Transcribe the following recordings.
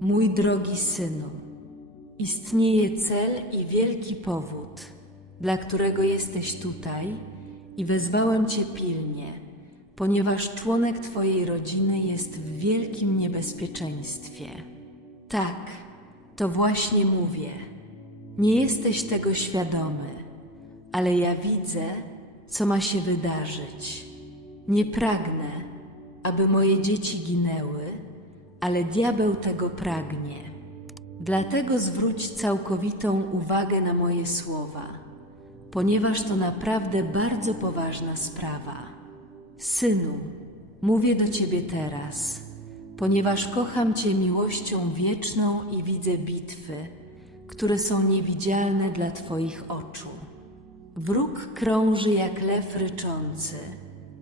Mój drogi synu, istnieje cel i wielki powód, dla którego jesteś tutaj i wezwałem Cię pilnie, ponieważ członek Twojej rodziny jest w wielkim niebezpieczeństwie. Tak, to właśnie mówię. Nie jesteś tego świadomy, ale ja widzę, co ma się wydarzyć. Nie pragnę, aby moje dzieci ginęły, ale diabeł tego pragnie. Dlatego zwróć całkowitą uwagę na moje słowa, ponieważ to naprawdę bardzo poważna sprawa. Synu, mówię do ciebie teraz, ponieważ kocham cię miłością wieczną i widzę bitwy, które są niewidzialne dla twoich oczu. Wróg krąży jak lew ryczący,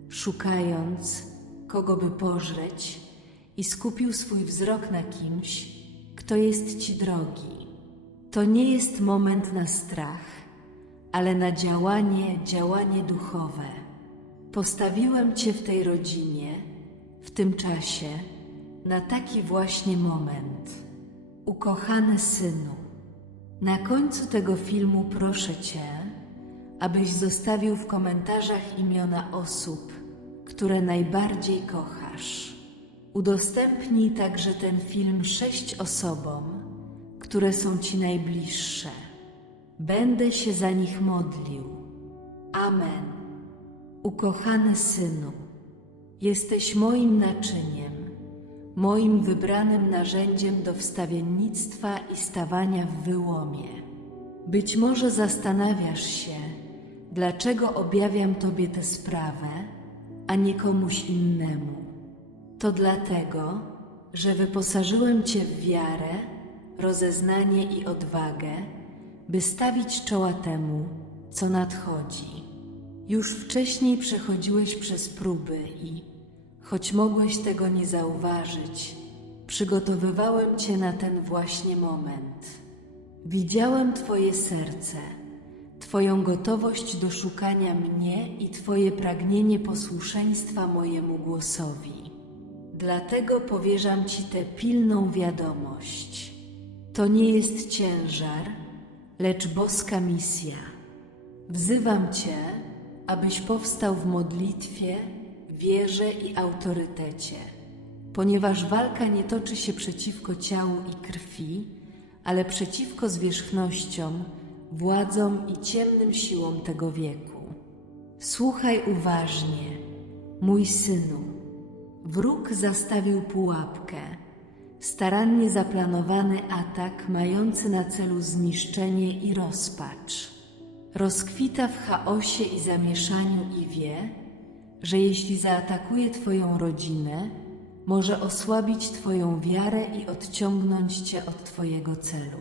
szukając, kogo by pożreć, i skupił swój wzrok na kimś, kto jest ci drogi. To nie jest moment na strach, ale na działanie, działanie duchowe. Postawiłem cię w tej rodzinie, w tym czasie, na taki właśnie moment. Ukochany synu, na końcu tego filmu proszę cię, abyś zostawił w komentarzach imiona osób, które najbardziej kochasz. Udostępnij także ten film sześć osobom, które są Ci najbliższe. Będę się za nich modlił. Amen. Ukochany synu, jesteś moim naczyniem, moim wybranym narzędziem do wstawiennictwa i stawania w wyłomie. Być może zastanawiasz się, dlaczego objawiam Tobie tę sprawę, a nie komuś innemu. To dlatego, że wyposażyłem Cię w wiarę, rozeznanie i odwagę, by stawić czoła temu, co nadchodzi. Już wcześniej przechodziłeś przez próby i, choć mogłeś tego nie zauważyć, przygotowywałem Cię na ten właśnie moment. Widziałem Twoje serce, Twoją gotowość do szukania mnie i Twoje pragnienie posłuszeństwa mojemu głosowi. Dlatego powierzam Ci tę pilną wiadomość. To nie jest ciężar, lecz boska misja. Wzywam Cię, abyś powstał w modlitwie, wierze i autorytecie, ponieważ walka nie toczy się przeciwko ciału i krwi, ale przeciwko zwierzchnościom, władzom i ciemnym siłom tego wieku. Słuchaj uważnie, mój synu. Wróg zastawił pułapkę, starannie zaplanowany atak mający na celu zniszczenie i rozpacz. Rozkwita w chaosie i zamieszaniu i wie, że jeśli zaatakuje Twoją rodzinę, może osłabić Twoją wiarę i odciągnąć Cię od Twojego celu.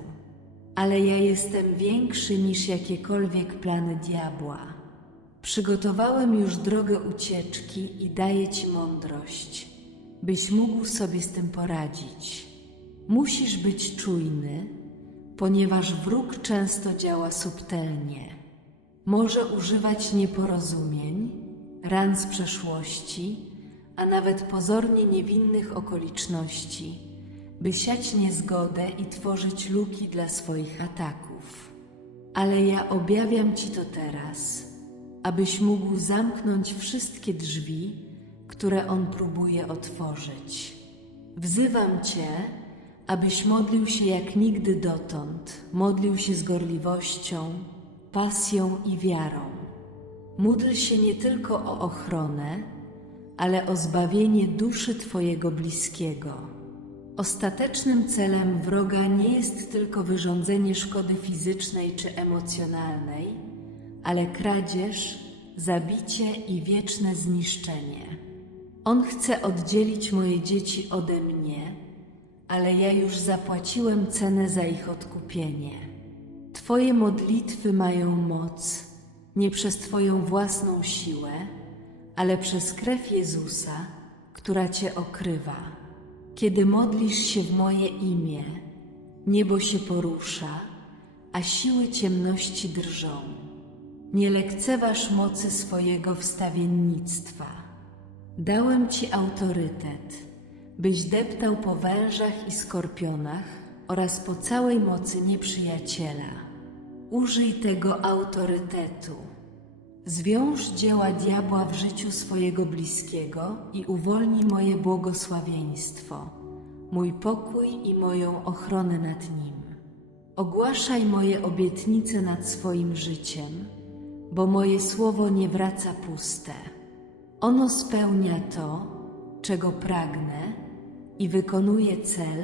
Ale ja jestem większy niż jakiekolwiek plany diabła. Przygotowałem już drogę ucieczki i daję Ci mądrość, byś mógł sobie z tym poradzić. Musisz być czujny, ponieważ wróg często działa subtelnie. Może używać nieporozumień, ran z przeszłości, a nawet pozornie niewinnych okoliczności, by siać niezgodę i tworzyć luki dla swoich ataków. Ale ja objawiam Ci to teraz, abyś mógł zamknąć wszystkie drzwi, które on próbuje otworzyć. Wzywam Cię, abyś modlił się jak nigdy dotąd, modlił się z gorliwością, pasją i wiarą. Módl się nie tylko o ochronę, ale o zbawienie duszy Twojego bliskiego. Ostatecznym celem wroga nie jest tylko wyrządzenie szkody fizycznej czy emocjonalnej, ale kradzież, zabicie i wieczne zniszczenie. On chce oddzielić moje dzieci ode mnie, ale ja już zapłaciłem cenę za ich odkupienie. Twoje modlitwy mają moc nie przez Twoją własną siłę, ale przez krew Jezusa, która Cię okrywa. Kiedy modlisz się w moje imię, niebo się porusza, a siły ciemności drżą. Nie lekceważ mocy swojego wstawiennictwa. Dałem Ci autorytet, byś deptał po wężach i skorpionach oraz po całej mocy nieprzyjaciela. Użyj tego autorytetu. Zwiąż dzieła diabła w życiu swojego bliskiego i uwolnij moje błogosławieństwo, mój pokój i moją ochronę nad nim. Ogłaszaj moje obietnice nad swoim życiem, bo moje słowo nie wraca puste. Ono spełnia to, czego pragnę i wykonuje cel,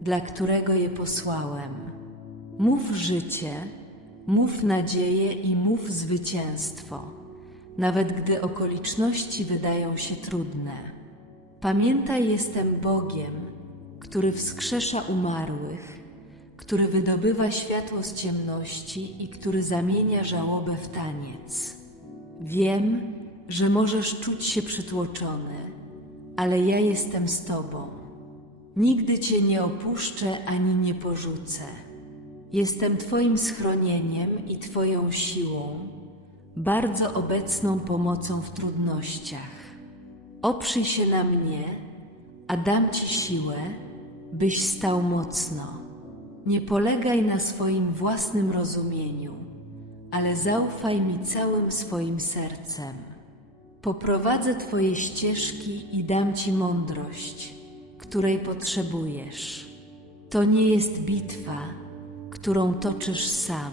dla którego je posłałem. Mów życie, mów nadzieję i mów zwycięstwo, nawet gdy okoliczności wydają się trudne. Pamiętaj, jestem Bogiem, który wskrzesza umarłych, który wydobywa światło z ciemności i który zamienia żałobę w taniec. Wiem, że możesz czuć się przytłoczony, ale ja jestem z Tobą. Nigdy Cię nie opuszczę ani nie porzucę. Jestem Twoim schronieniem i Twoją siłą, bardzo obecną pomocą w trudnościach. Oprzyj się na mnie, a dam Ci siłę, byś stał mocno. Nie polegaj na swoim własnym rozumieniu, ale zaufaj mi całym swoim sercem. Poprowadzę Twoje ścieżki i dam Ci mądrość, której potrzebujesz. To nie jest bitwa, którą toczysz sam.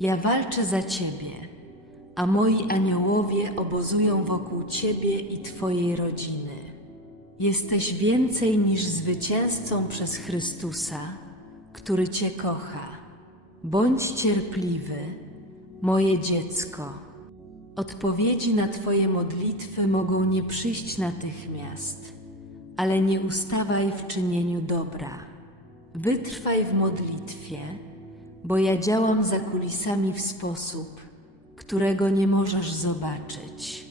Ja walczę za Ciebie, a moi aniołowie obozują wokół Ciebie i Twojej rodziny. Jesteś więcej niż zwycięzcą przez Chrystusa, który Cię kocha. Bądź cierpliwy, moje dziecko. Odpowiedzi na Twoje modlitwy mogą nie przyjść natychmiast, ale nie ustawaj w czynieniu dobra. Wytrwaj w modlitwie, bo ja działam za kulisami w sposób, którego nie możesz zobaczyć.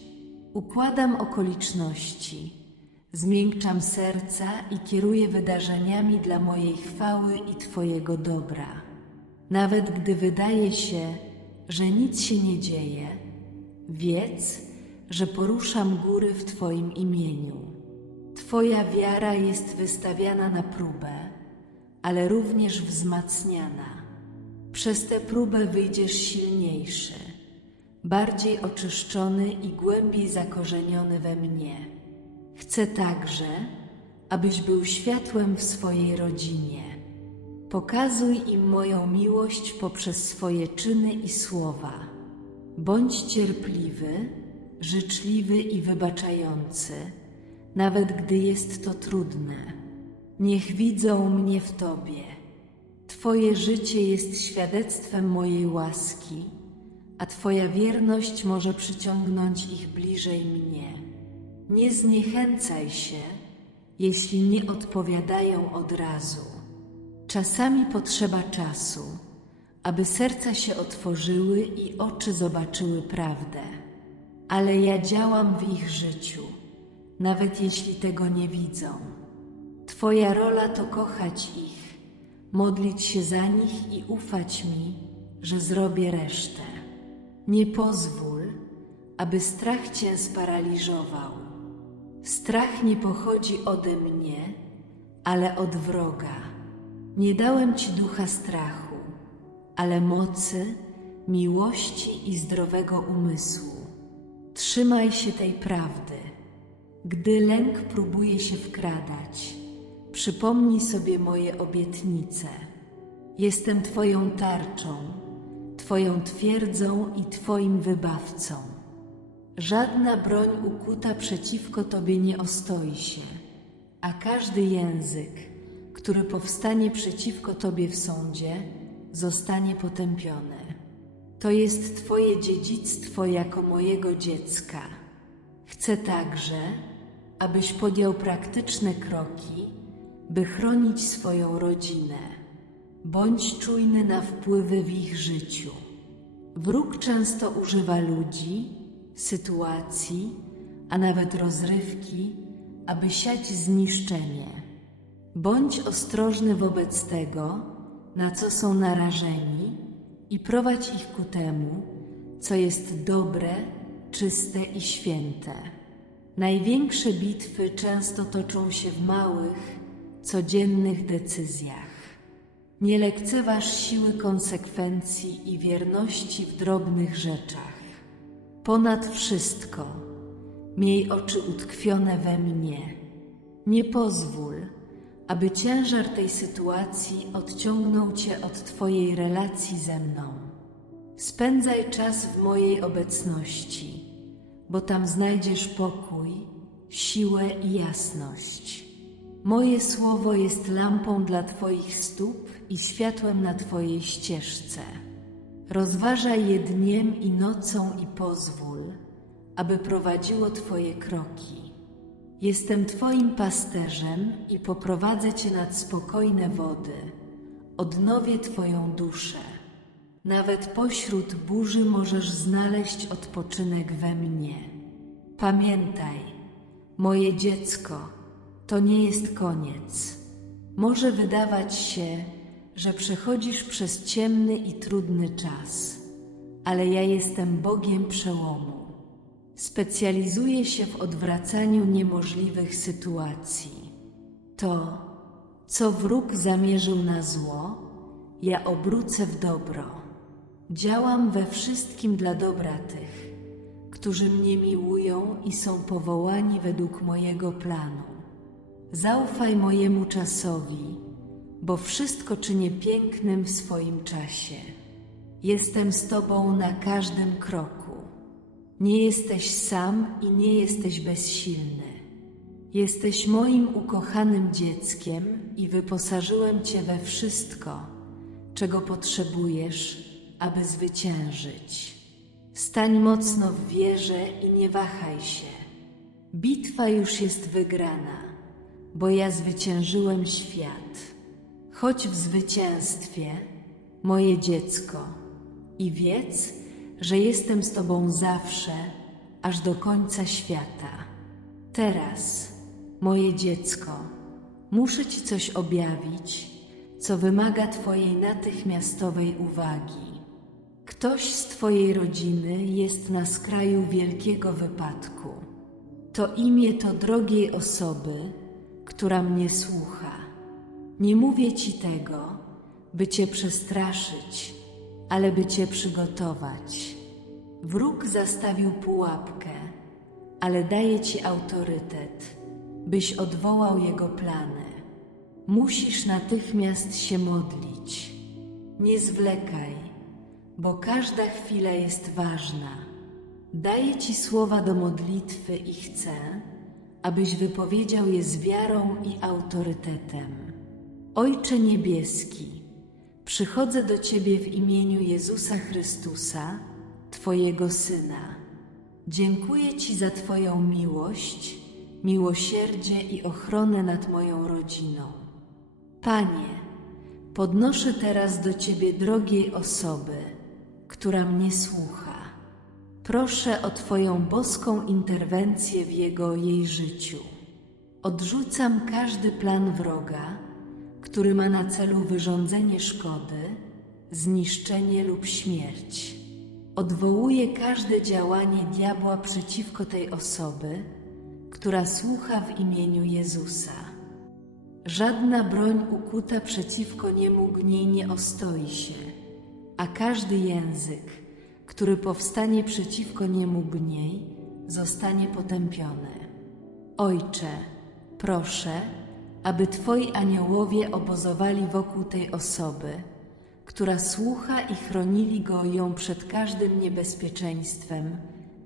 Układam okoliczności, zmiękczam serca i kieruję wydarzeniami dla mojej chwały i Twojego dobra. Nawet gdy wydaje się, że nic się nie dzieje, wiedz, że poruszam góry w Twoim imieniu. Twoja wiara jest wystawiana na próbę, ale również wzmacniana. Przez tę próbę wyjdziesz silniejszy, bardziej oczyszczony i głębiej zakorzeniony we mnie. Chcę także, abyś był światłem w swojej rodzinie. Pokazuj im moją miłość poprzez swoje czyny i słowa. Bądź cierpliwy, życzliwy i wybaczający, nawet gdy jest to trudne. Niech widzą mnie w Tobie. Twoje życie jest świadectwem mojej łaski, a Twoja wierność może przyciągnąć ich bliżej mnie. Nie zniechęcaj się, jeśli nie odpowiadają od razu. Czasami potrzeba czasu, aby serca się otworzyły i oczy zobaczyły prawdę. Ale ja działam w ich życiu, nawet jeśli tego nie widzą. Twoja rola to kochać ich, modlić się za nich i ufać mi, że zrobię resztę. Nie pozwól, aby strach cię sparaliżował. Strach nie pochodzi ode mnie, ale od wroga. Nie dałem ci ducha strachu, ale mocy, miłości i zdrowego umysłu. Trzymaj się tej prawdy. Gdy lęk próbuje się wkradać, przypomnij sobie moje obietnice. Jestem Twoją tarczą, Twoją twierdzą i Twoim wybawcą. Żadna broń ukuta przeciwko Tobie nie ostoi się, a każdy język, który powstanie przeciwko Tobie w sądzie, zostanie potępiony. To jest Twoje dziedzictwo jako mojego dziecka. Chcę także, abyś podjął praktyczne kroki, by chronić swoją rodzinę. Bądź czujny na wpływy w ich życiu. Wróg często używa ludzi, sytuacji, a nawet rozrywki, aby siać zniszczenie. Bądź ostrożny wobec tego, na co są narażeni i prowadź ich ku temu, co jest dobre, czyste i święte. Największe bitwy często toczą się w małych, codziennych decyzjach. Nie lekceważ siły konsekwencji i wierności w drobnych rzeczach. Ponad wszystko, miej oczy utkwione we mnie. Nie pozwól, aby ciężar tej sytuacji odciągnął cię od Twojej relacji ze mną. Spędzaj czas w mojej obecności, bo tam znajdziesz pokój, siłę i jasność. Moje słowo jest lampą dla Twoich stóp i światłem na Twojej ścieżce. Rozważaj je dniem i nocą i pozwól, aby prowadziło Twoje kroki. Jestem Twoim pasterzem i poprowadzę Cię nad spokojne wody. Odnowię Twoją duszę. Nawet pośród burzy możesz znaleźć odpoczynek we mnie. Pamiętaj, moje dziecko, to nie jest koniec. Może wydawać się, że przechodzisz przez ciemny i trudny czas, ale ja jestem Bogiem przełomu. Specjalizuję się w odwracaniu niemożliwych sytuacji. To, co wróg zamierzył na zło, ja obrócę w dobro. Działam we wszystkim dla dobra tych, którzy mnie miłują i są powołani według mojego planu. Zaufaj mojemu czasowi, bo wszystko czynię pięknym w swoim czasie. Jestem z Tobą na każdym kroku. Nie jesteś sam i nie jesteś bezsilny. Jesteś moim ukochanym dzieckiem i wyposażyłem Cię we wszystko, czego potrzebujesz, aby zwyciężyć. Stań mocno w wierze i nie wahaj się. Bitwa już jest wygrana, bo ja zwyciężyłem świat. Chodź w zwycięstwie, moje dziecko, i wiedz, że jestem z Tobą zawsze, aż do końca świata. Teraz, moje dziecko, muszę Ci coś objawić, co wymaga Twojej natychmiastowej uwagi. Ktoś z Twojej rodziny jest na skraju wielkiego wypadku. To imię to drogiej osoby, która mnie słucha. Nie mówię Ci tego, by Cię przestraszyć, ale by Cię przygotować. Wróg zastawił pułapkę, ale daje Ci autorytet, byś odwołał jego plany. Musisz natychmiast się modlić. Nie zwlekaj, bo każda chwila jest ważna. Daję Ci słowa do modlitwy i chcę, abyś wypowiedział je z wiarą i autorytetem. Ojcze Niebieski, przychodzę do Ciebie w imieniu Jezusa Chrystusa, Twojego Syna. Dziękuję Ci za Twoją miłość, miłosierdzie i ochronę nad moją rodziną. Panie, podnoszę teraz do Ciebie drogiej osoby, która mnie słucha. Proszę o Twoją boską interwencję w jego jej życiu. Odrzucam każdy plan wroga, który ma na celu wyrządzenie szkody, zniszczenie lub śmierć. Odwołuję każde działanie diabła przeciwko tej osoby, która słucha w imieniu Jezusa. Żadna broń ukuta przeciwko niemu gniej nie ostoi się, a każdy język, który powstanie przeciwko niemu gniej, zostanie potępiony. Ojcze, proszę, aby Twoi aniołowie obozowali wokół tej osoby, która słucha i chronili go ją przed każdym niebezpieczeństwem,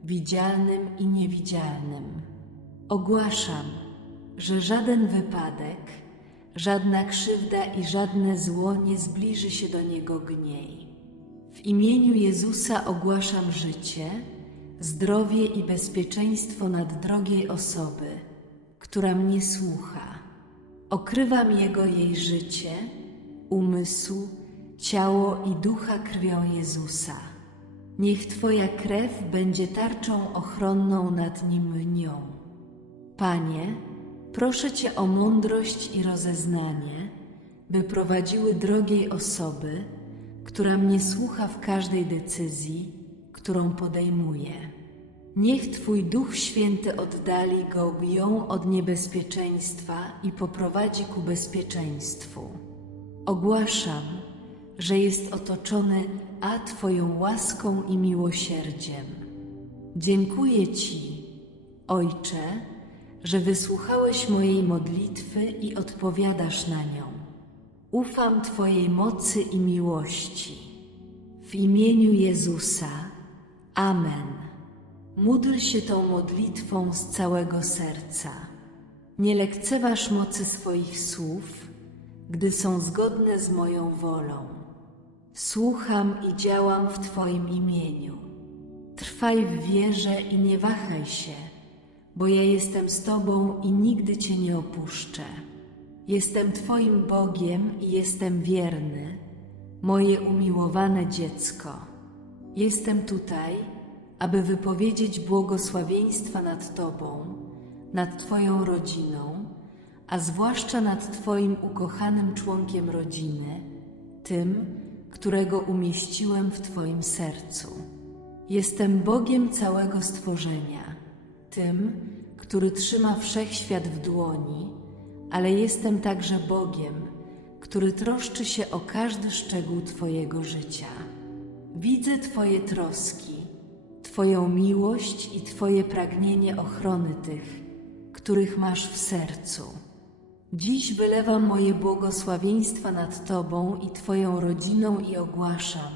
widzialnym i niewidzialnym. Ogłaszam, że żaden wypadek, żadna krzywda i żadne zło nie zbliży się do niego gniej. W imieniu Jezusa ogłaszam życie, zdrowie i bezpieczeństwo nad drogiej osoby, która mnie słucha. Okrywam Jego jej życie, umysł, ciało i ducha krwią Jezusa. Niech Twoja krew będzie tarczą ochronną nad nim nią. Panie, proszę Cię o mądrość i rozeznanie, by prowadziły drogiej osoby, która mnie słucha w każdej decyzji, którą podejmuję. Niech Twój Duch Święty oddali go ją od niebezpieczeństwa i poprowadzi ku bezpieczeństwu. Ogłaszam, że jest otoczony a Twoją łaską i miłosierdziem. Dziękuję Ci, Ojcze, że wysłuchałeś mojej modlitwy i odpowiadasz na nią. Ufam Twojej mocy i miłości. W imieniu Jezusa. Amen. Módl się tą modlitwą z całego serca. Nie lekceważ mocy swoich słów, gdy są zgodne z moją wolą. Słucham i działam w Twoim imieniu. Trwaj w wierze i nie wahaj się, bo ja jestem z Tobą i nigdy Cię nie opuszczę. Jestem Twoim Bogiem i jestem wierny, moje umiłowane dziecko. Jestem tutaj, aby wypowiedzieć błogosławieństwa nad Tobą, nad Twoją rodziną, a zwłaszcza nad Twoim ukochanym członkiem rodziny, tym, którego umieściłem w Twoim sercu. Jestem Bogiem całego stworzenia, tym, który trzyma wszechświat w dłoni, ale jestem także Bogiem, który troszczy się o każdy szczegół Twojego życia. Widzę Twoje troski, Twoją miłość i Twoje pragnienie ochrony tych, których masz w sercu. Dziś wylewam moje błogosławieństwa nad Tobą i Twoją rodziną i ogłaszam,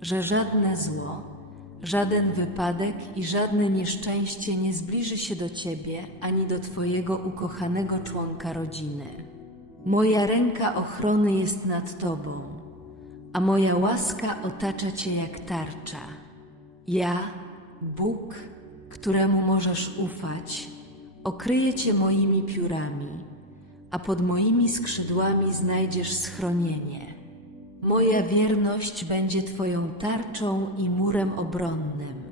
że żadne zło, żaden wypadek i żadne nieszczęście nie zbliży się do Ciebie ani do Twojego ukochanego członka rodziny. Moja ręka ochrony jest nad Tobą, a moja łaska otacza Cię jak tarcza. Ja, Bóg, któremu możesz ufać, okryję Cię moimi piórami, a pod moimi skrzydłami znajdziesz schronienie. Moja wierność będzie Twoją tarczą i murem obronnym.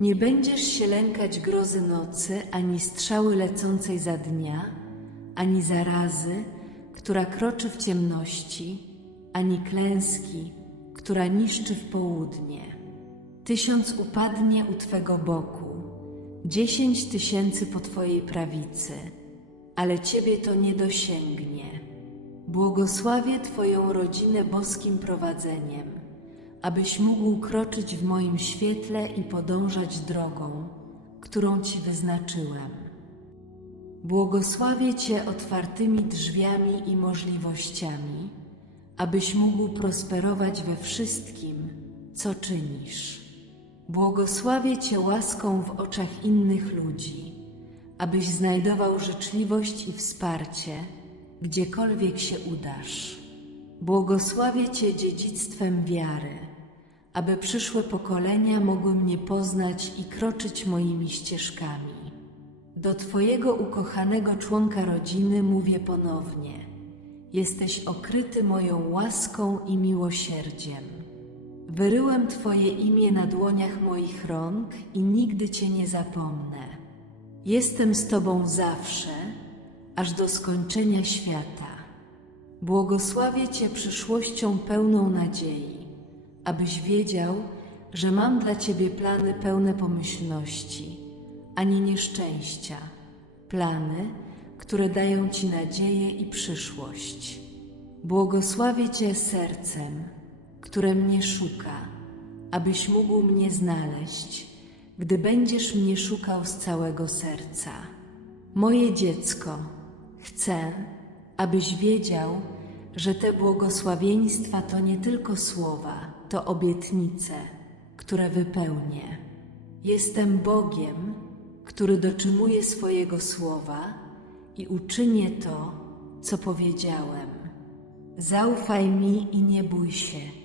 Nie będziesz się lękać grozy nocy, ani strzały lecącej za dnia, ani zarazy, która kroczy w ciemności, ani klęski, która niszczy w południe. Tysiąc upadnie u Twego boku, dziesięć tysięcy po Twojej prawicy, ale Ciebie to nie dosięgnie. Błogosławię Twoją rodzinę boskim prowadzeniem, abyś mógł kroczyć w moim świetle i podążać drogą, którą Ci wyznaczyłem. Błogosławię Cię otwartymi drzwiami i możliwościami, abyś mógł prosperować we wszystkim, co czynisz. Błogosławię Cię łaską w oczach innych ludzi, abyś znajdował życzliwość i wsparcie, gdziekolwiek się udasz. Błogosławię Cię dziedzictwem wiary, aby przyszłe pokolenia mogły mnie poznać i kroczyć moimi ścieżkami. Do Twojego ukochanego członka rodziny mówię ponownie: Jesteś okryty moją łaską i miłosierdziem. Wyryłem Twoje imię na dłoniach moich rąk i nigdy Cię nie zapomnę. Jestem z Tobą zawsze, aż do skończenia świata. Błogosławię Cię przyszłością pełną nadziei, abyś wiedział, że mam dla Ciebie plany pełne pomyślności, ani nieszczęścia, plany, które dają Ci nadzieję i przyszłość. Błogosławię Cię sercem, które mnie szuka, abyś mógł mnie znaleźć, gdy będziesz mnie szukał z całego serca. Moje dziecko, chcę, abyś wiedział, że te błogosławieństwa to nie tylko słowa, to obietnice, które wypełnię. Jestem Bogiem, który dotrzymuje swojego słowa i uczynię to, co powiedziałem. Zaufaj mi i nie bój się.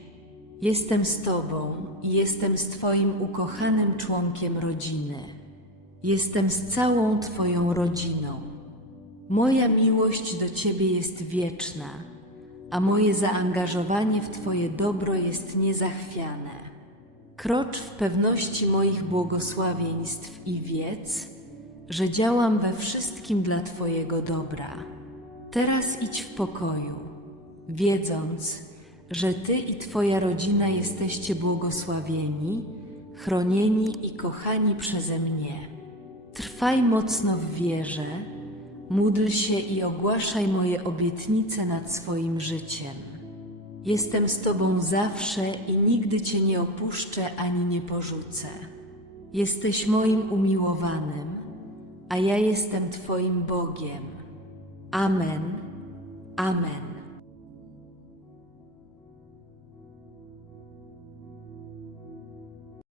Jestem z Tobą i jestem z Twoim ukochanym członkiem rodziny. Jestem z całą Twoją rodziną. Moja miłość do Ciebie jest wieczna, a moje zaangażowanie w Twoje dobro jest niezachwiane. Krocz w pewności moich błogosławieństw i wiedz, że działam we wszystkim dla Twojego dobra. Teraz idź w pokoju, wiedząc, że Ty i Twoja rodzina jesteście błogosławieni chronieni i kochani przeze mnie. Trwaj mocno w wierze, módl się i ogłaszaj moje obietnice nad swoim życiem. Jestem z Tobą zawsze i nigdy Cię nie opuszczę ani nie porzucę. Jesteś moim umiłowanym, a ja jestem Twoim Bogiem. Amen. Amen.